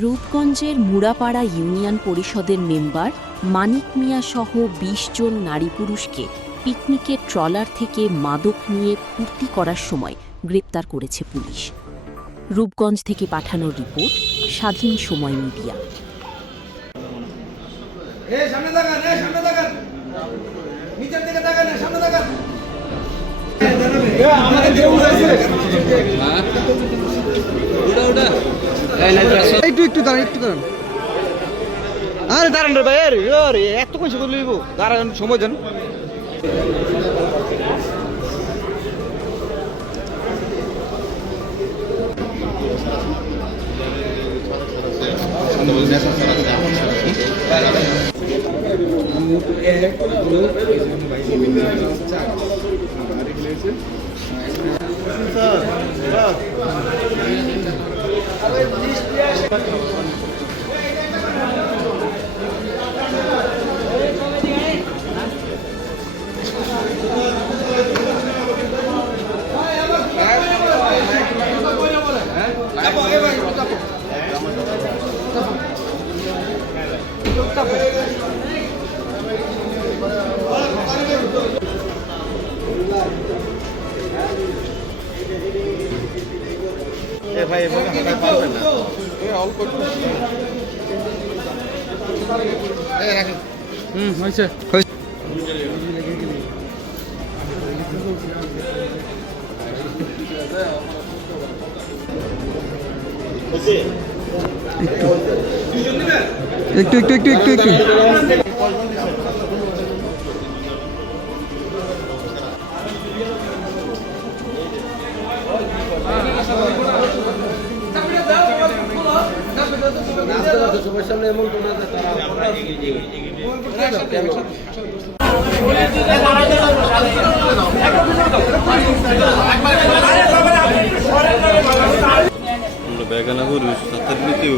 রূপগঞ্জের Murapara union পরিষদের member মানিক মিয়া সহ ২০ জন নারী পুরুষকে পিকনিকের ট্রলার থেকে মাদক নিয়ে ফুর্তি করার সময় গ্রেপ্তার করেছে পুলিশ। রূপগঞ্জ থেকে পাঠানো রিপোর্ট, স্বাধীন সময় মিডিয়া। একটু দাঁড়ান। আরে দাঁড়ান রে ভাই, আরে এত কইছে করে লইব, দাঁড়ান সময় দেন। ভাই পারবেন না, অল্প হয়েছে। একটু আমরা বেগানা করি সাথে নিতে